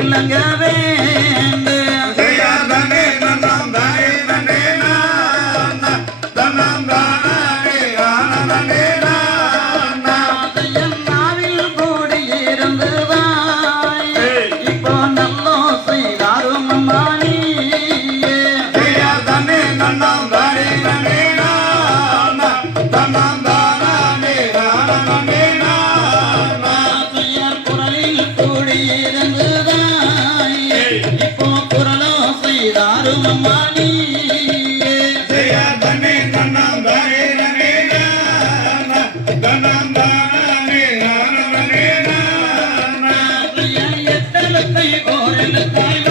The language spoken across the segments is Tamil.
இல்லங்கவே செய்தாரும்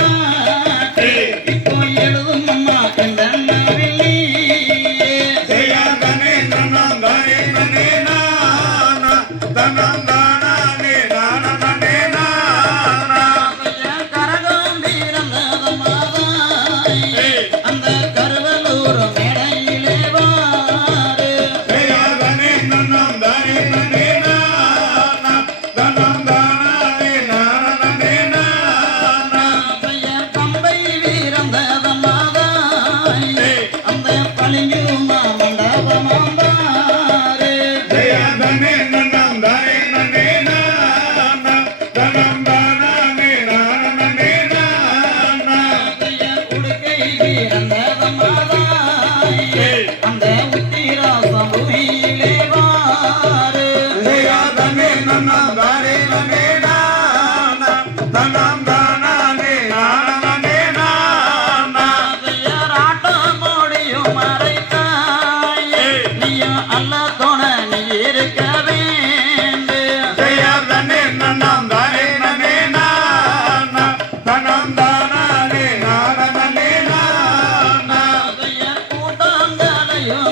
కలిగి మండపమందారే జయ ధనే నందారే